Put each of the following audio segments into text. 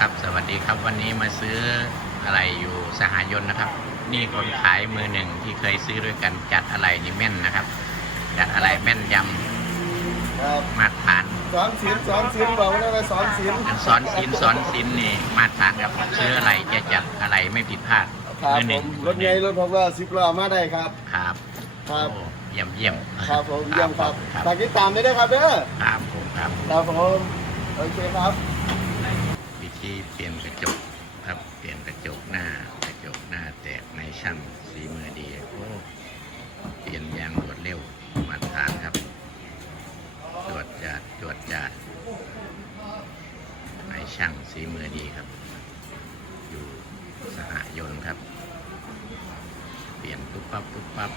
ครับสวัสดีครับวันนี้มาซื้ออะไรอยู่สหยนต์นะครับ นี่คนขายมือหนึ่งที่เคยซื้อด้วยกันจัดอะไรนี่แม่นนะครับ จัดอะไรแม่นยครับำมาตรฐานสอนศิลป์สอนศิลป์บอกได้ไหมสอนศิลป์สอนศิลป์สอนศิลป์นี่มาตรฐานครับซื้ออะไรจะจัดอะไรไม่ผิดพลาดครับมือหผนึ่งมรถไงรถผมก็สิบล้อมาได้ครับ ครับครับ โอ้เยี่ยมเยี่ยมครับผมเยี่ยมครับครับฝากติดตามด้วยนะครับเด้อครับผมครับ ครับผมโอเคครับ วิธีเปลี่ยนกระจกครับเปลี่ยนกระจกหน้ากระจกหน้าแต ช่างสีมือดีโอ้เปลี่ยนยางรวดเร็วมาตรฐานครับตรวจจัดตรวจจัดในช่างสีมือดีครับ อยู่สหยนต์ครับ เปลี่ยนปุ๊บปั๊บปุ๊บปั๊บ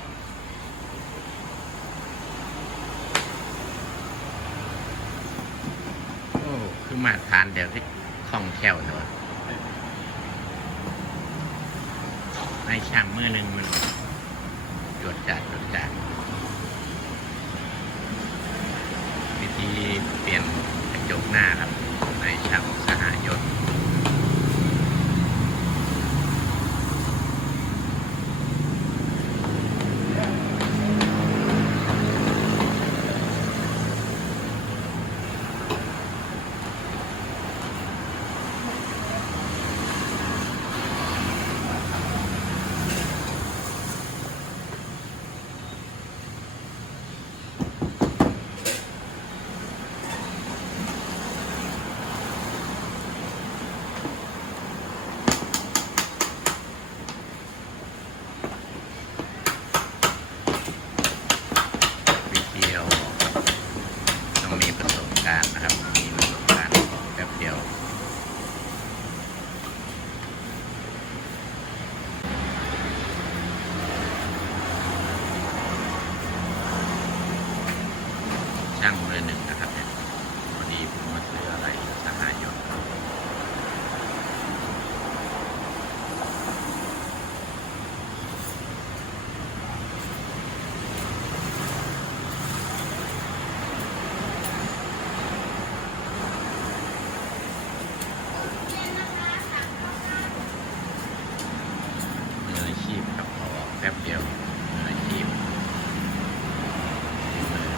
โอ้คือมาตรฐานเดี๋ยวที่คล่องแคล่วเถอะ ในช่างมือหนึ่งมันหยดจัดหยดจัด วิธีเปลี่ยนกระจกหน้าครับ ในช่างสหยนต์วิธีเอาออกครับต้องมีประสบการณ์นะครับ มีประสบการณ์แป๊บเดียว ช่างมือหนึ่งนะครับเนี่ยพอดีผมมาซื้ออะไรอยู่สหายนต์มืออาชีพครับเอา ออกแป๊บเดียวมืออาชีพมือ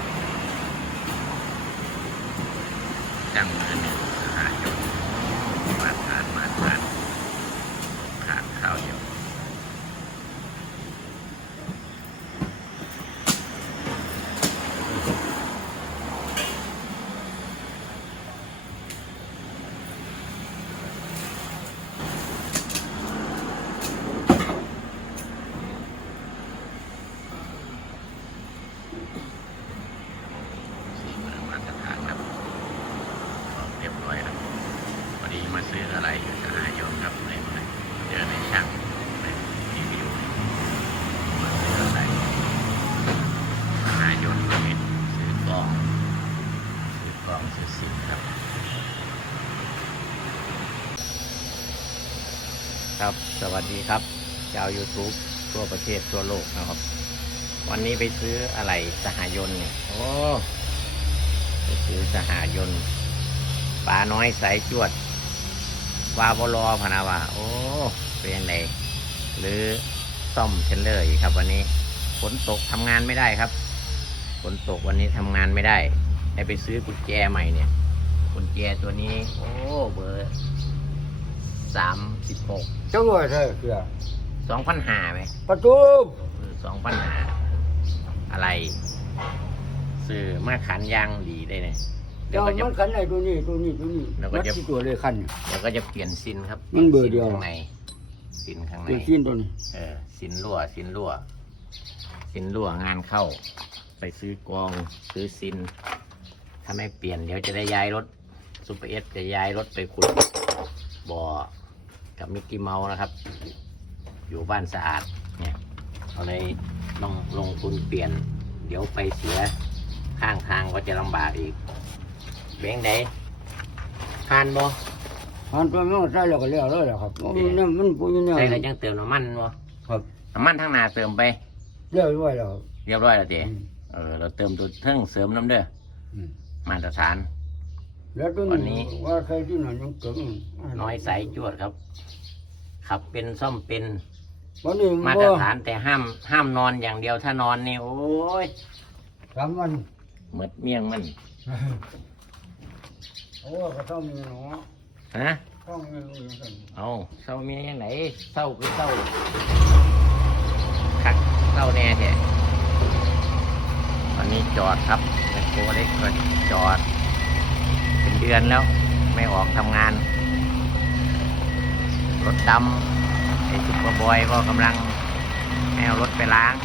จังมือหนึ่งสหายนมาทานมาทานขาดข้าวเดียว สีมือมาตรฐานครับเรียบร้อยครับพอดีมาซื้ออะไรอยู่สหายนครับเลยมาเจอในช่างในรีวิวมาซื้ออะไรสหายนก็มีซื้อกล้องซื้อกล้องซื้อสินครับครับ สวัสดีครับ ชาว YouTube ทั่วประเทศทั่วโลกนะครับ วันนี้ไปซื้ออะไรสหายนเนี่ยโอ้ไปซื้อสหายนปลาน้อยสายจวดวาบลอพะนาวาโอ้เป็นยังไงหรือซ่อมเชนเลอร์อีกครับ วันนี้ฝนตกทำงานไม่ได้ครับฝนตกวันนี้ทำงานไม่ได้ให้ไปซื้อกุญแจใหม่เนี่ยกุญแจตัวนี้ โอ้เบอร์สามสิบหกจังหวัดใช่เพื่อสองพันหาไหมประตูสองปัญหา อะไรซื้อมาขันยางดีได้เนี่ยเดี๋ยวเจ้าก็จะ มันขันไหนตัวนี้ตัวนี้ตัวนี้แล้วก็มัดจะ ที่ตัวเลยขันเนี่ย เดี๋ยวก็จะเปลี่ยนซินครับมันเบอร์เดียวข้างในซินข้างใน ตัวชิ้นตัวนี้เออซินรั่วซินรั่วซินรั่วงานเข้า ไปซื้อกองซื้อซิน ถ้าไม่เปลี่ยนเดี๋ยวจะได้ย้ายรถซูเปอร์เอสจะย้ายรถไปขุดบ่อกับมิกกี้เมาส์นะครับ อยู่บ้านสะอาดเนี่ยเอาเลย ต้องลงทุนเปลี่ยน เดี๋ยวไปเสียข้างทางก็จะลำบากอีกเบ้งไดทานบ่หันตัวมันใส่แล้วก็แล้วเลยแหละครับมันเนี่ยมันปุ้ยเนี่ยใส่แล้วยังเติมน้ำมันบ่ครับน้ำมันทั้งหนาเติมไปเรียบร้อยแล้วครับเรียบร้อยแล้วเจ๊อืมเออเราเติมตัวเทิงเสริมน้ำเด้ออืมมาตรฐาน แล้วตัววันนี้นี้ว่าใครที่ไหนยังเก่งน้อยสายจวดครับขับเป็นซ่อมเป็น วันนี้มาตรฐานแต่ห้ามห้ามนอนอย่างเดียวถ้านอนนี่โอ้ยสามวัน หมดเมี่ยงมันโอ้ก็ต้องมีเนาะฮะต้องมีรู้อย่างนั้นเอาเศร้าเมียยังไงเศร้าคือเศร้าคักเศร้าแน่แท้วันนี้จอดครับแมคโครเล็กก็จอด เป็นเดือนแล้ว ไม่ออกทำงาน รถดำ ไอ้ซุปเปอร์บอยก็กำลังให้เอารถไปล้าง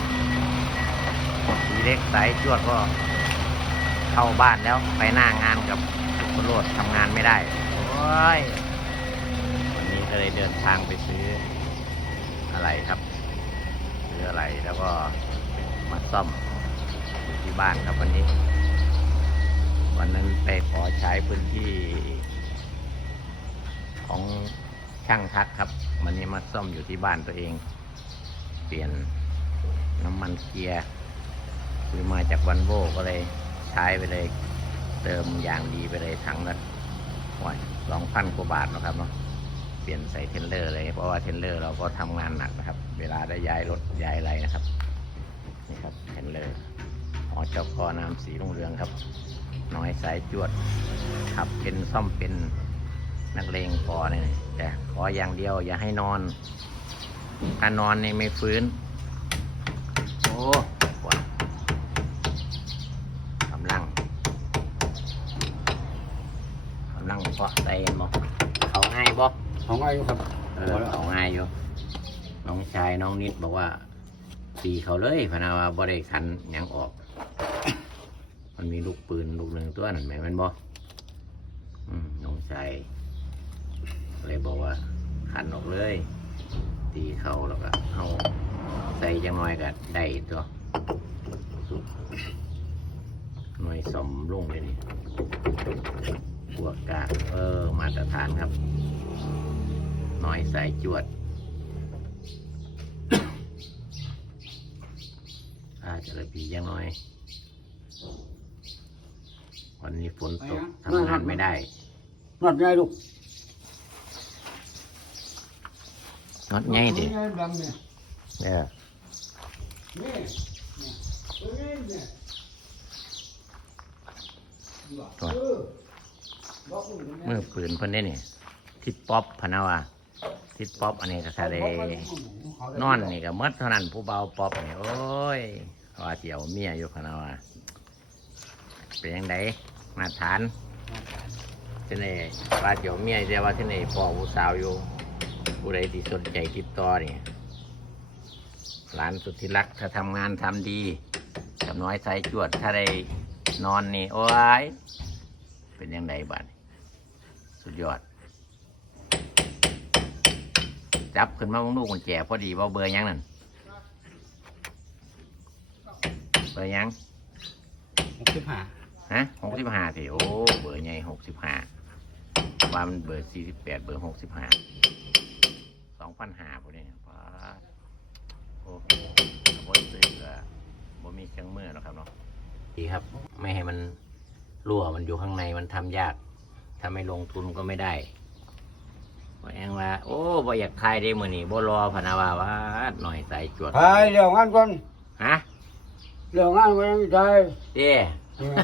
สีเล็กสายจวดก็เข้าบ้านแล้วไปหน้างานกับซุปเปอร์โรดทำงานไม่ได้ โอ้ย วันนี้ก็เลยเดินทางไปซื้ออะไรครับ ซื้ออะไรแล้วก็มาซ่อมอยู่ที่บ้านครับวันนี้ วันนั้นไปขอใช้พื้นที่ของช่างทักครับ วันนี้มาซ่อมอยู่ที่บ้านตัวเอง เปลี่ยนน้ำมันเกียร์คือมาจากวันโวก็เลยใช้ไปเลย เติมอย่างดีไปเลยถังละสองพันกว่าบาทนะครับเนาะเปลี่ยนใส่เทรลเลอร์เลย เพราะว่าเทรลเลอร์เราก็ทำงานหนักนะครับ เวลาได้ย้ายรถย้ายอะไรนะครับนี่ครับเทรลเลอร์หอเจ้าพ่อน้ำสีรุ่งเรืองครับ น้อยสายจวดขับเป็นซ่อมเป็น นักเลงพอเนี่ยแต่ขออย่างเดียว อย่าให้นอน ถ้านอนนี่ไม่ฟื้น โอ้ปวดกำลังกำลังเพาะใส่บ่เขาง่ายบ่ของอายุครับเออเอาง่ายอยู่ น้องชายน้องนิดบอกว่าตีเขาเลยพะนาว่าบ่ได้ขันหยังออก มันมีลูกปืนลูกหนึ่งตัวนั่นไหมแมันบ่อืมน้องชาย เลยบอกว่าขันออกเลย ตีเขาแล้วก็เอาใส่จังน้อยก็ได้ตัวหน่วยสมลงเลยนี่พวกกากเออมาตรฐานครับน้อยสายจวด อาจจะเลยปียังน้อย วันนี้ฝนตกทำงานไม่ได้ นอดไงลูก นอดง่ายดิดำเนี่ยเออนี่เนี่ยตัวนี้เนี่ยตัวเออบอกคุณเนี่ยมือปืนเพิ่นได้เนี่ยทิดป๊อปพะนาวาทิดป๊อปอันนี้ก็แสดงนอนนี่ก็หมดเท่านั้นผู้เบาป๊อปนี่โอ้ยว่าเจียวเมียอยู่พะนาวาเป็นยังไงมาตรฐานที่นี่ว่าเจียวเมียแต่ว่าที่นี่พ่อผู้สาวอยู่ ผู้ใดที่สนใจติดต่อนี่หลานสุดที่รักถ้าทำงานทำดีกับน้อยสายจวดถ้าได้นอนนี่โอ้ยเป็นยังไงบ้านสุดยอด จับขึ้นมาบางลูกมันแก่พอดีบ่เบอร์หยังนั่นเบอร์หยังหกสิบห้าฮะหกสิบห้าสิโอ้เบอร์ใหญ่หกสิบห้าว่ามันเบอร์สี่สิบแปดเบอร์หกสิบห้าสอง พันห้าพวกนี้ป้าดโอ้กระบวนซื้อก็บ่มีเครื่องมือหรอกครับเนาะดีครับ ไม่ให้มันรั่วมันอยู่ข้างในมันทำยากถ้าไม่ลงทุนก็ไม่ได้บ่แองว่า โอ้บ่อยากทายได้มือนี่บ่รอพะนาวาว่าดหน่อยใส่จวดไปเดี๋ยวงานก่อนฮะเดี๋ยวงานก็ยังไม่ได้เด้อืม